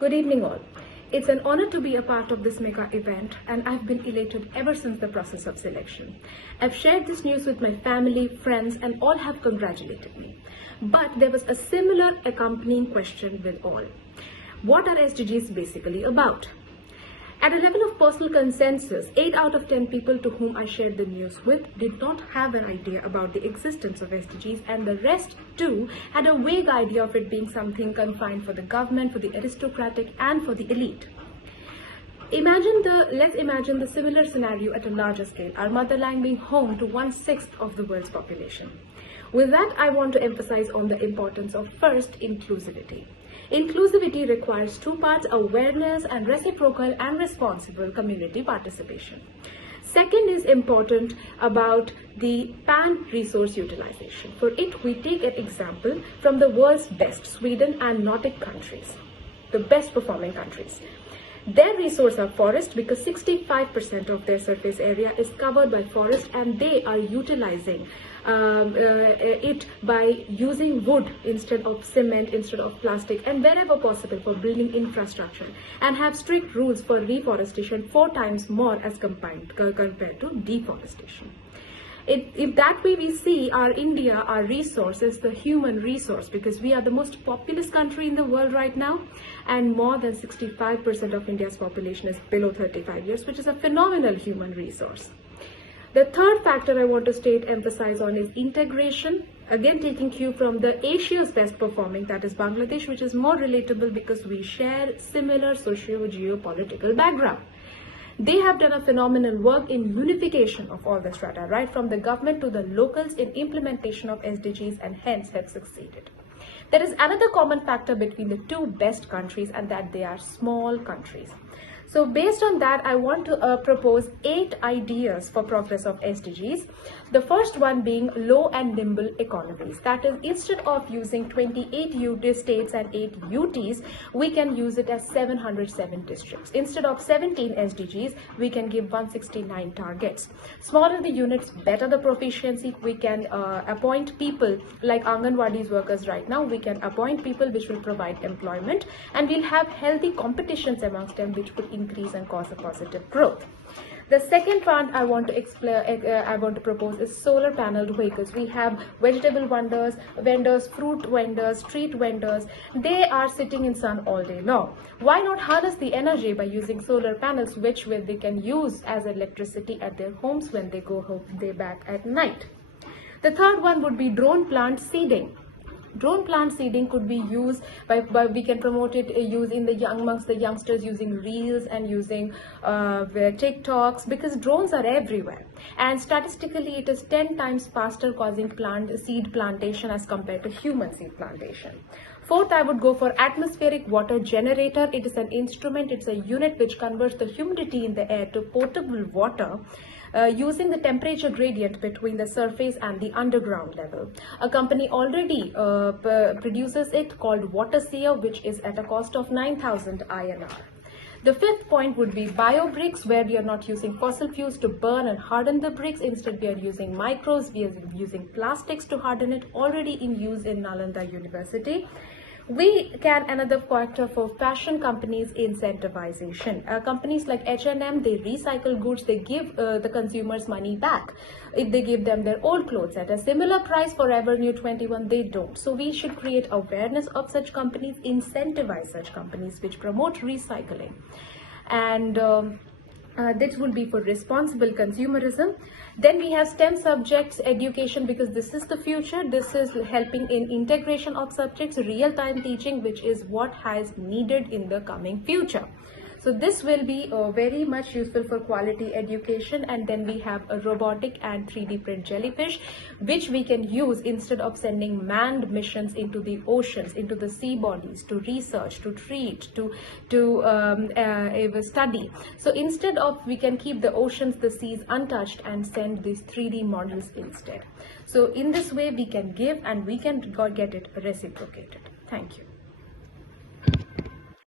Good evening all. It's an honor to be a part of this mega event, and I've been elated ever since the process of selection. I've shared this news with my family, friends, and all have congratulated me. But there was a similar accompanying question with all. What are SDGs basically about? At a level of personal consensus, 8 out of 10 people to whom I shared the news with did not have an idea about the existence of SDGs, and the rest too had a vague idea of it being something confined for the government, for the aristocratic, and for the elite. Let's imagine the similar scenario at a larger scale, our motherland being home to 1/6 of the world's population. With that, I want to emphasize on the importance of first, inclusivity. Inclusivity requires two parts: awareness and reciprocal and responsible community participation. Second is important about the pan-resource utilization. For it, we take an example from the world's best, Sweden and Nordic countries, the best performing countries. Their resource are forest, because 65% of their surface area is covered by forest, and they are utilizing it by using wood instead of cement, instead of plastic, and wherever possible for building infrastructure, and have strict rules for reforestation 4 times more as compared to deforestation. If that way we see our India, our resource is the human resource, because we are the most populous country in the world right now, and more than 65% of India's population is below 35 years, which is a phenomenal human resource. The third factor I want to emphasize on is integration. Again, taking cue from the Asia's best performing, that is Bangladesh, which is more relatable because we share similar socio-geopolitical background. They have done a phenomenal work in unification of all the strata, right from the government to the locals, in implementation of SDGs, and hence have succeeded. There is another common factor between the two best countries, and that they are small countries. So based on that, I want to propose 8 ideas for progress of SDGs. The first one being low and nimble economies. That is, instead of using 28 states and 8 UTs, we can use it as 707 districts. Instead of 17 SDGs, we can give 169 targets. Smaller the units, better the proficiency. We can appoint people like Anganwadi's workers right now. We can appoint people which will provide employment, and we'll have healthy competitions amongst them, which would increase and cause a positive growth. The second part I want to propose is solar paneled vehicles. We have vegetable vendors, fruit vendors, street vendors. They are sitting in sun all day long. Why not harness the energy by using solar panels, which they can use as electricity at their homes when they go home, they back at night. The third one would be drone plant seeding. Drone plant seeding could be used we can promote it amongst the youngsters using reels and using TikToks, because drones are everywhere, and statistically it is 10 times faster causing seed plantation as compared to human seed plantation. Fourth, I would go for atmospheric water generator. It is an instrument, it's a unit which converts the humidity in the air to potable water, using the temperature gradient between the surface and the underground level. A company already produces it, called WaterSeer, which is at a cost of 9,000 INR. The fifth point would be biobricks, where we are not using fossil fuels to burn and harden the bricks. Instead, we are using micros, we are using plastics to harden it, already in use in Nalanda University. We can another factor for fashion companies, incentivization. Companies like H&M, they recycle goods, they give the consumers money back. If they give them their old clothes at a similar price, Forever New 21, they don't. So we should create awareness of such companies, incentivize such companies which promote recycling. And this would be for responsible consumerism. Then we have STEM subjects education, because this is the future. This is helping in integration of subjects, real-time teaching, which is what is needed in the coming future. So this will be very much useful for quality education. And then we have a robotic and 3D print jellyfish, which we can use instead of sending manned missions into the oceans, into the sea bodies, to research, to treat, to study. So instead of, we can keep the oceans, the seas untouched and send these 3D models instead. So in this way we can give and we can get it reciprocated. Thank you.